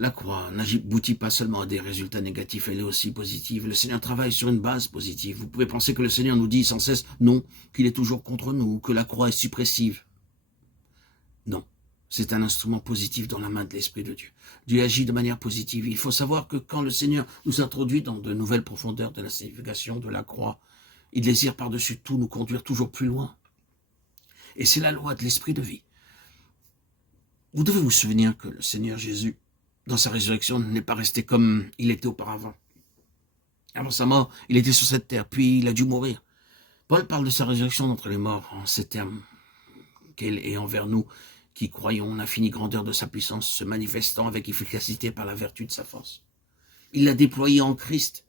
La croix n'aboutit pas seulement à des résultats négatifs, elle est aussi positive. Le Seigneur travaille sur une base positive. Vous pouvez penser que le Seigneur nous dit sans cesse non, qu'il est toujours contre nous, que la croix est suppressive. Non, c'est un instrument positif dans la main de l'Esprit de Dieu. Dieu agit de manière positive. Il faut savoir que quand le Seigneur nous introduit dans de nouvelles profondeurs de la signification de la croix, il désire par-dessus tout nous conduire toujours plus loin. Et c'est la loi de l'Esprit de vie. Vous devez vous souvenir que le Seigneur Jésus, dans sa résurrection, n'est pas resté comme il était auparavant. Avant sa mort, il était sur cette terre, puis il a dû mourir. Paul parle de sa résurrection d'entre les morts en ces termes, qu'elle est envers nous qui croyons l'infinie grandeur de sa puissance, se manifestant avec efficacité par la vertu de sa force. Il l'a déployé en Christ,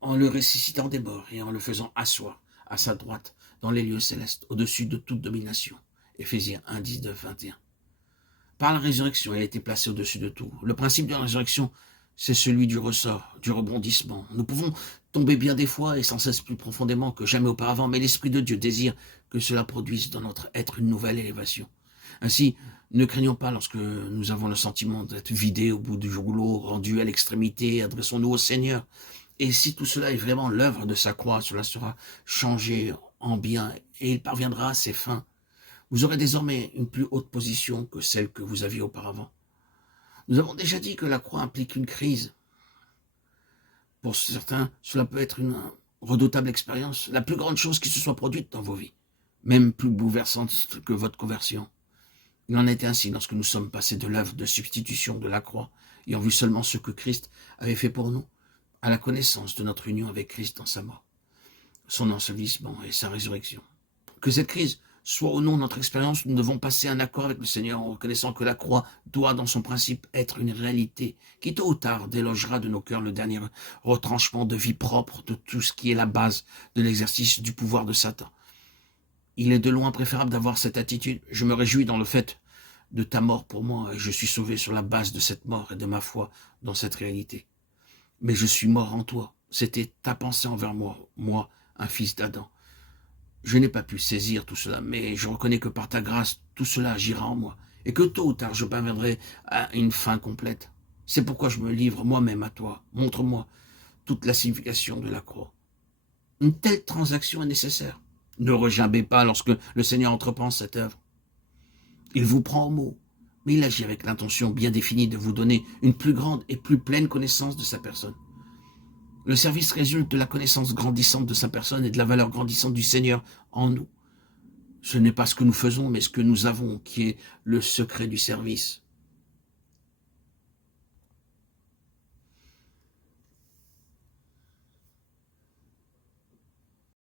en le ressuscitant des morts et en le faisant asseoir à sa droite dans les lieux célestes, au-dessus de toute domination. Éphésiens 1, 19, 21. Par la résurrection, il a été placé au-dessus de tout. Le principe de la résurrection, c'est celui du ressort, du rebondissement. Nous pouvons tomber bien des fois et sans cesse plus profondément que jamais auparavant, mais l'Esprit de Dieu désire que cela produise dans notre être une nouvelle élévation. Ainsi, ne craignons pas lorsque nous avons le sentiment d'être vidés au bout du rouleau, rendus à l'extrémité, adressons-nous au Seigneur. Et si tout cela est vraiment l'œuvre de sa croix, cela sera changé en bien et il parviendra à ses fins. Vous aurez désormais une plus haute position que celle que vous aviez auparavant. Nous avons déjà dit que la croix implique une crise. Pour certains, cela peut être une redoutable expérience, la plus grande chose qui se soit produite dans vos vies, même plus bouleversante que votre conversion. Il en était ainsi lorsque nous sommes passés de l'œuvre de substitution de la croix, ayant vu seulement ce que Christ avait fait pour nous, à la connaissance de notre union avec Christ dans sa mort, son ensevelissement et sa résurrection. Que cette crise soit ou non notre expérience, nous devons passer un accord avec le Seigneur en reconnaissant que la croix doit, dans son principe, être une réalité qui, tôt ou tard, délogera de nos cœurs le dernier retranchement de vie propre de tout ce qui est la base de l'exercice du pouvoir de Satan. Il est de loin préférable d'avoir cette attitude. Je me réjouis dans le fait de ta mort pour moi et je suis sauvé sur la base de cette mort et de ma foi dans cette réalité. Mais je suis mort en toi. C'était ta pensée envers moi, un fils d'Adam. Je n'ai pas pu saisir tout cela, mais je reconnais que par ta grâce, tout cela agira en moi, et que tôt ou tard, je parviendrai à une fin complète. C'est pourquoi je me livre moi-même à toi. Montre-moi toute la signification de la croix. Une telle transaction est nécessaire. Ne regimbez pas lorsque le Seigneur entreprend cette œuvre. Il vous prend au mot, mais il agit avec l'intention bien définie de vous donner une plus grande et plus pleine connaissance de sa personne. Le service résulte de la connaissance grandissante de sa personne et de la valeur grandissante du Seigneur en nous. Ce n'est pas ce que nous faisons, mais ce que nous avons qui est le secret du service.